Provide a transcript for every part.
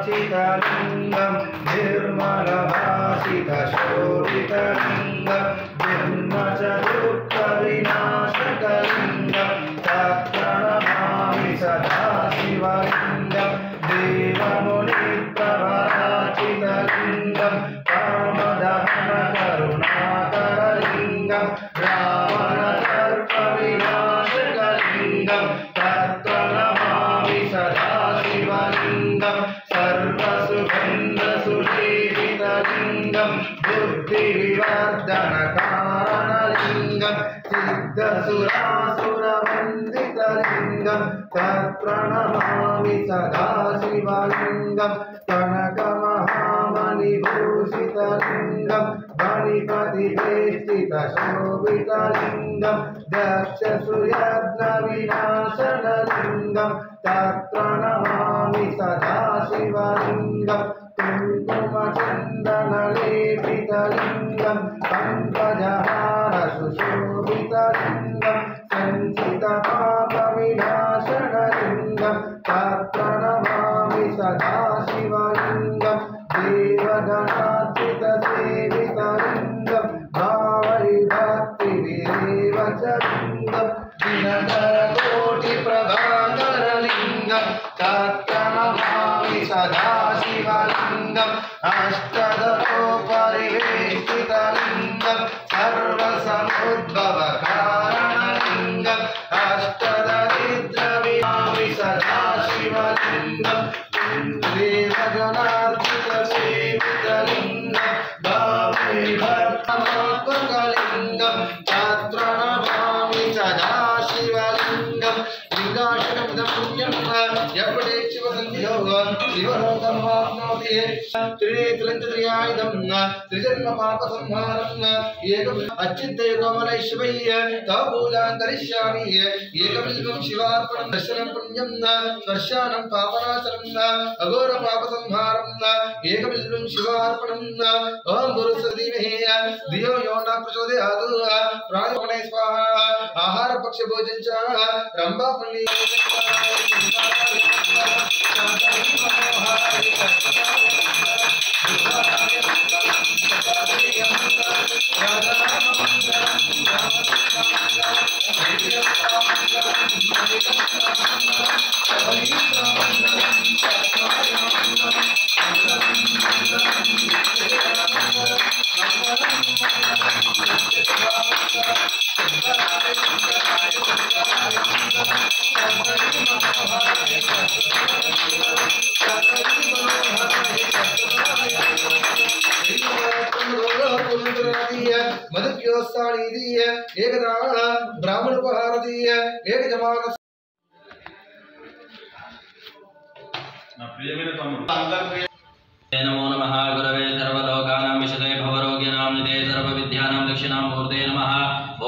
सुरार्चितलिङ्गं निर्मलभासितशोभितलिङ्गं जन्मचतुर्थविनाशकलिङ्गं तत्प्रणमामि सदा शिवलिङ्गं देवमुनिप्रवराचितलिङ्गं कामदहनकरुणाकरलिङ्गं रावणदर्पविनाशकलिङ्गं तत्प्रणमामि सदा शिवलिङ्गं सर्वसुगन्धसुलेपितलिङ्गं बुद्धिविवर्धनकारणलिङ्गं सिद्धसुरासुरवन्दितलिङ्गं तत्प्रणमामि सदा शिवलिङ्गं कनकमहामणिभूषितलिङ्गं मणिपतिवेष्टितशोभितलिङ्गं दक्षसूर्यग्नविनाशनलिङ्गं तत्प्रणमामि सदा शिवलिङ्गं कुङ्कुमचन्दनलेपितलिङ्गं पङ्कजहारसुशोभितलिङ्गं सञ्चितपापविनाशनलिङ्गं तत्प्रणमामि सदा शिवलिङ्गं देवगणार्चितसेवितलिङ्गं भावैभक्तिविरेव च लिङ्गं दिनकरकोटिप्रभाकरलिङ्गं तत्प्रणमामि सदा शिवलिङ्गम् अष्टदशोपरिवेष्टितलिङ्गं सर्वसमुद्भवकारणलिङ्गम् अष्टदरिद्रविनाशि सदा शिवलिङ्गं देवगणार्चितसेवितलिङ्गं भावैभक्तिविरेव तत्प्रणमामि सदा शिवलिङ्गं लिङ्गाशकमिदं यपटे शिवसन्धियोगं शिवलोकमाप्नोति त्रिनेत्रञ्चत्रियायुधं त्रिजन्मपापसंहारं एकम् अच्युतयुगमलैश्वय्य तव पूजां करिष्यामि एकबिल्वं शिवार्पणं दर्शनं पुण्यं स्पर्शानं पापनाशनं अघोरपापसंहारं एकबिल्वं शिवार्पणं ओं गुरुसदीमहे धियो यो न प्रचोदयात् प्राणपणे स्वाहा आहार पक्ष भोजन च रंभा पुण्य एकदा ब्राह्मण उपहारदीय एक जमात नमो नमः गुरवे सर्वलोकानां विशदे भवरोगिणां निधे सर्वविद्यानां दक्षिणां मूर्ते नमः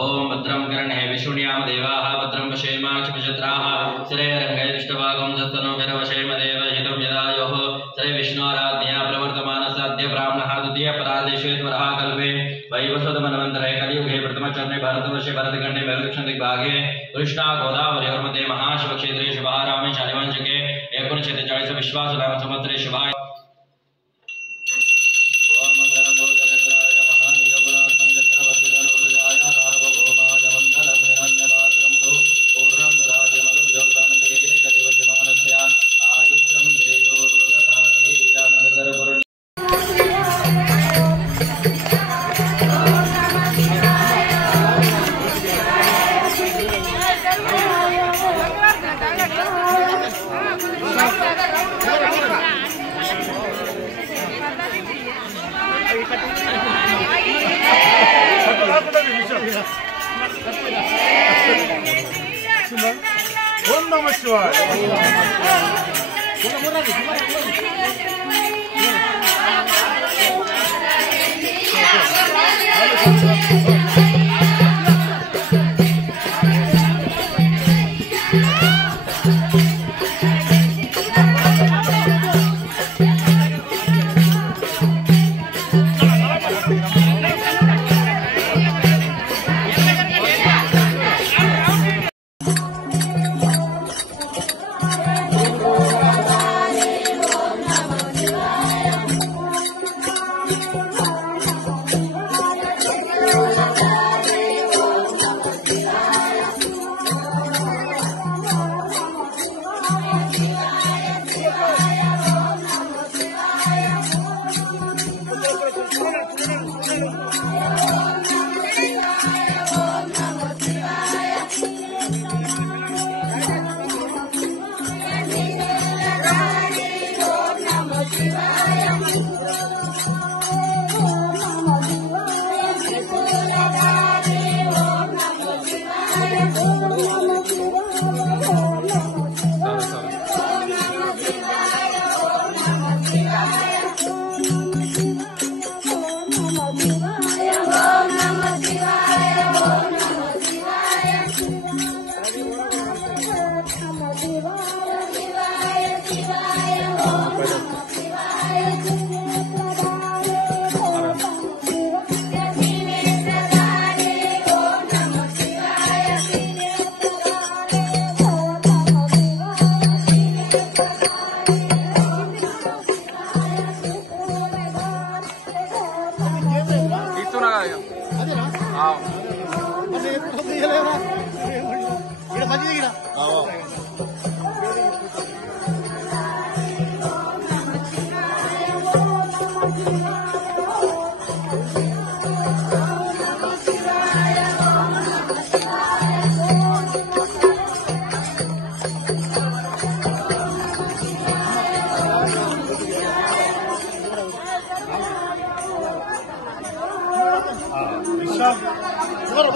ओम भद्रं कर्णे विष्णुयाम देवाः भद्रं पश्येमाक्षभिषत्राः श्रेयरङ्गैरिष्टभागं दत्तनो विरवशेम देव हितं यदायोः श्री विष्णुराज्ञया प्रवर्तमानस्य ब्राह्मणः द्वितीय परादेशेश्वरः कल्पे वैवस्वतमन्वन्तरे कलियुगे प्रथमचरणे भारतवर्षे भरतखण्डे मेरुदक्षिण दिग्भागे कृष्णा गोदावर्योर्मध्ये महाशिवक्षेत्रे शुभारामे शालिवांशके 1940 विश्वासनाम संवत्सरे शुभाय ओम नमः शिवाय కూడా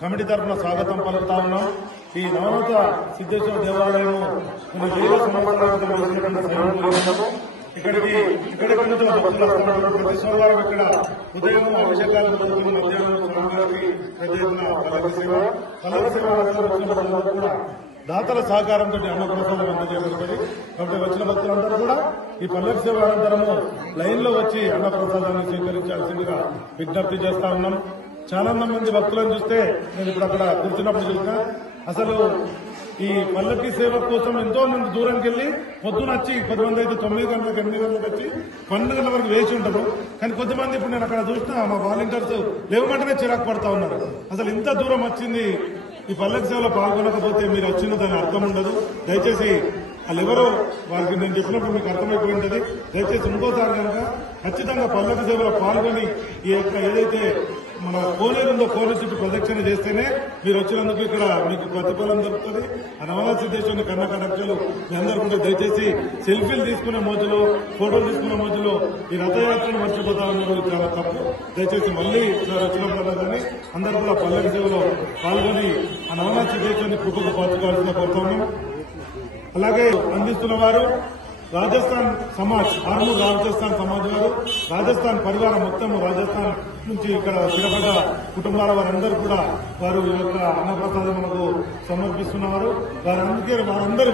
కమిటీ తరఫున స్వాగతం పలుకుతా ఉన్నాం. ఈ నవనూత సిద్ధేశ్వర దేవాలయం కొన్ని వేల సంవత్సరాల ఇక్కడికి నుంచి ప్రతి సోమవారం ఇక్కడ ఉదయం అభిషేకాలు జరుగుతుంది, మధ్యాహ్నం స్వామివారికి పెద్ద ఎత్తున పల్లవ సేవ కూడా దాతల సహకారంతో అన్నప్రసాదం అందజేయబడుతుంది. కాబట్టి వచ్చిన భక్తులందరూ కూడా ఈ పల్లె సేవ అనంతరము లైన్ లో వచ్చి అన్నప్రసాదాన్ని స్వీకరించాల్సిందిగా విజ్ఞప్తి చేస్తా ఉన్నాం. చాలా మంది భక్తులను చూస్తే నేను ఇప్పుడు అక్కడ కూర్చున్నప్పుడు చూసినా అసలు ఈ పల్లకి సేవ కోసం ఎంతో మంది దూరానికి వెళ్లి పొద్దున వచ్చి కొంతమంది అయితే 9 గంటలకు 8 గంటలకు వచ్చి 12 గంటల వరకు వేచి ఉంటారు. కానీ కొంతమంది ఇప్పుడు నేను అక్కడ చూసినా మా వాలంటీర్స్ లేవమంటేనే చిరాకు పడతా ఉన్నారు. అసలు ఇంత దూరం వచ్చింది ఈ పల్లకి సేవలో పాల్గొనకపోతే మీరు వచ్చిన దాని అర్థం ఉండదు. దయచేసి వాళ్ళెవరో వారికి నేను చెప్పినప్పుడు మీకు అర్థమైపోయి ఉంటుంది. దయచేసి ఇంకోసారి కనుక ఖచ్చితంగా పల్లకి సేవలో పాల్గొని ఈ యొక్క ఏదైతే మన కోనేరు ఉందో కోనేరు చుట్టూ ప్రదక్షిణ చేస్తేనే మీరు వచ్చినందుకు ఇక్కడ మీకు ప్రతిఫలం దొరుకుతుంది. ఆ నవనాథ సిద్ధేశ్వరుని కన్న కటాక్షాలు మీ అందరూ కూడా దయచేసి సెల్ఫీలు తీసుకునే మోజులో ఫోటోలు తీసుకునే మోజులో ఈ రథయాత్రను మర్చిపోతా ఉన్నారు. చాలా తప్పు. దయచేసి మళ్లీ వచ్చినప్పుడు కానీ అందరూ కూడా పల్లకి సేవలో పాల్గొని ఆ నవనాథ సిద్ధేశ్వరుని కృపకు పంచుకోవాల్సిన కోరుతున్నాం. అలాగే అందిస్తున్న వారు రాజస్థాన్ సమాజ్, ఆర్మూర్ రాజస్థాన్ సమాజ్ వారు, రాజస్థాన్ పరివారం మొత్తం రాజస్థాన్ నుంచి ఇక్కడ స్థిరపడ్డ కుటుంబాల వారందరూ కూడా వారు ఈ యొక్క అన్నప్రసాదం మనకు సమర్పిస్తున్నారు. వారందరి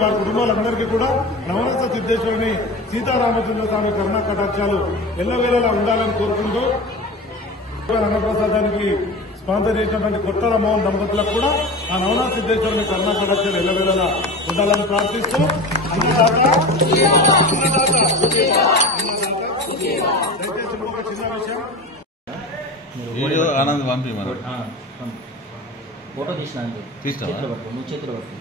వారి కుటుంబాలందరికీ కూడా నవనాథ సిద్ధేశ్వరుని సీతారామచంద్ర స్వామి కరుణా కటాక్షాలు ఎల్లవేళలా ఉండాలని కోరుకుంటూ అన్నప్రసాదానికి స్పాన్సర్ చేసినటువంటి కొట్టల మోహన్ దంపతులకు కూడా ఆ నవనాథ సిద్ధేశ్వరుని కరుణా కటాక్షాలు ఎల్లవేళలా ఉండాలని ప్రార్థిస్తూ చిన్న విషయం వీడియో ఆనంద్ పంపి మనం ఫోటో తీసినా నువ్వు చేతులు పట్టు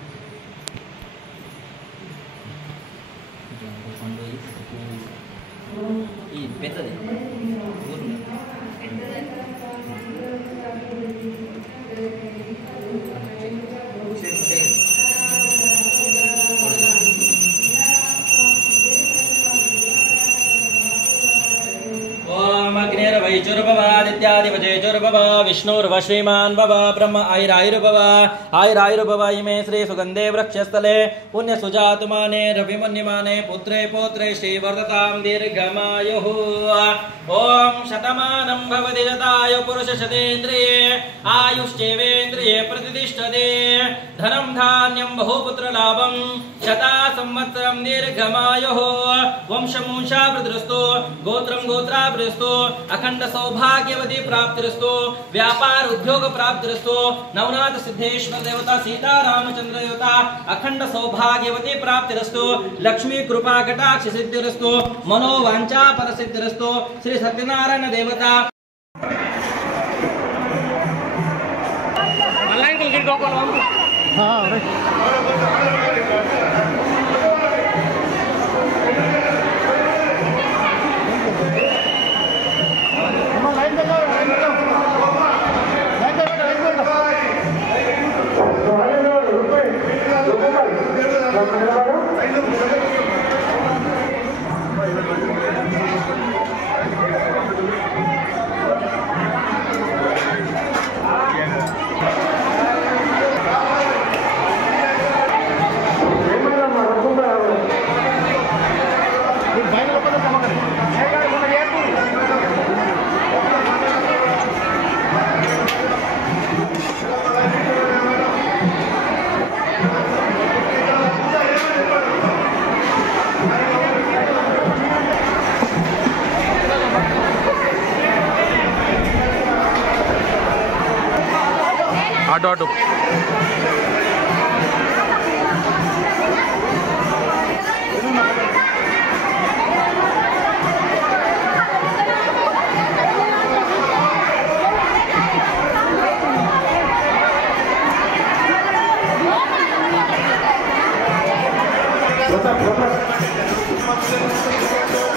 ఈ పెద్దది ఓం అగ్నిర్వైచుర్భవాదిత్యాదివచైచుర్భవ विष्णुर्व श्रीमान् भव ब्रह्म आयुरायुर्भव आयुरायुर्भव इमे श्री सुगंधे वृक्षस्थले पुण्य सुजातुमाने रविमन्यमाने पुत्रे पौत्रे श्रीवर्धतां दीर्घमायुः। ओम शतमानं भवति शतायु पुरुष शतेन्द्रिये आयुश्चेवेन्द्रिये प्रतिष्ठते धनं धान्यं बहुपुत्र लाभं शता संवत्सरं दीर्घमायुः। वंशमूषा वृद्धिस्तु गोत्रं गोत्रावृद्धिस्तु अखंड सौभाग्यवती प्राप्तिरस्तु व्यापार उद्योग प्राप्तिरस्तु नवनाथ सिद्धेश्वर देवता सीता रामचंद्र देवता अखंड सौभाग्यवती प्राप्तिरस्तु लक्ष्मी कृपा कटाक्ष सिद्धिरस्तु मनोवांछा फल सिद्धिरस्तु श्री सत्यनारायण देवता ఆటో Gracias.